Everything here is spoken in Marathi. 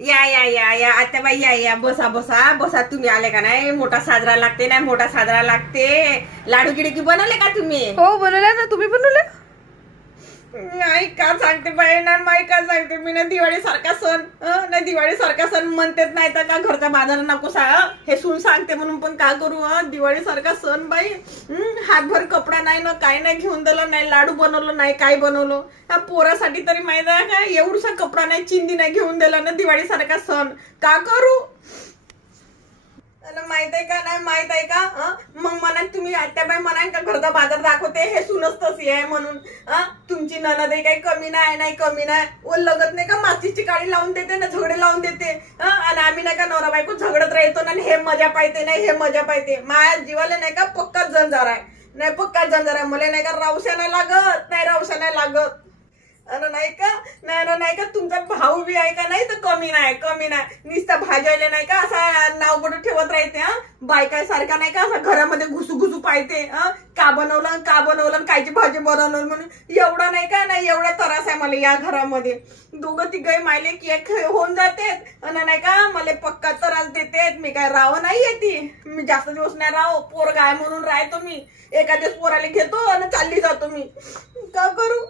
या आत्याबाई या बसा बसा बसा. तुम्ही आले का नाही? मोठा साजरा लागते ना, मोठा साजरा लागते. लाडू गिडकी बनवले का तुम्ही? हो बनवला ना. तुम्ही बनवले? नाही का सांगते बाई ना, माई का सांगते मी ना. दिवाळी सारखा सण ना, दिवाळी सारखा सण म्हणतेच नाही तर का घरचा बाजार नको हे सून सांगते म्हणून पण का करू. दिवाळी सारखा सण बाई. हातभर कपडा नाही ना, काही नाही घेऊन दिलं नाही, लाडू बनवलं नाही, काय बनवलं. त्या पोरासाठी तरी माहित आहे का, एवढसा कपडा नाही, चिंदी नाही घेऊन दिला ना. दिवाळी सारखा सण का करू. माहित आहे का नाही माहित आहे का. मग म्हणा तुम्ही आत्याबाई म्हणा का घरचा बाजार दाखवते, हे सुनच तशी आहे म्हणून. तुमची ननद काही कमी नाही कमी नाही. व लगत नाही का मातीची काळी लावून देते ना, झगडे लावून देते. आणि आम्ही नाही का नवरा बायको झगडत राहतो ना, हे मजा पाहिजे नाही, हे मजा पाहिजे. माझ्या जीवाला नाही का पक्काच जंजार आहे. नाही पक्काच जंजार आहे. मला नाही का रावशा नाही लागत, नाही रावशा नाही लागत. नाही का नाही का तुमचा भाऊ बी आहे का नाही तर कमी नाही नुसतं भाजायला नाही का असा नाव बोट ठेवत राहते. बायका सारखा नाही का असा घरामध्ये घुसू पाहते. का बनवलं कायची भाजी बनवलं म्हणून. एवढा नाही का नाही, एवढा त्रास आहे मला या घरामध्ये. दोघं तिघही मायले की एक होऊन जाते आणि नाही का मला पक्का त्रास देते. मी काय राव नाही येते, मी जास्त दिवस नाही राव. पोर गाय म्हणून राहतो मी. एका दिवस पोराला घेतो आणि चालली जातो मी. का करू.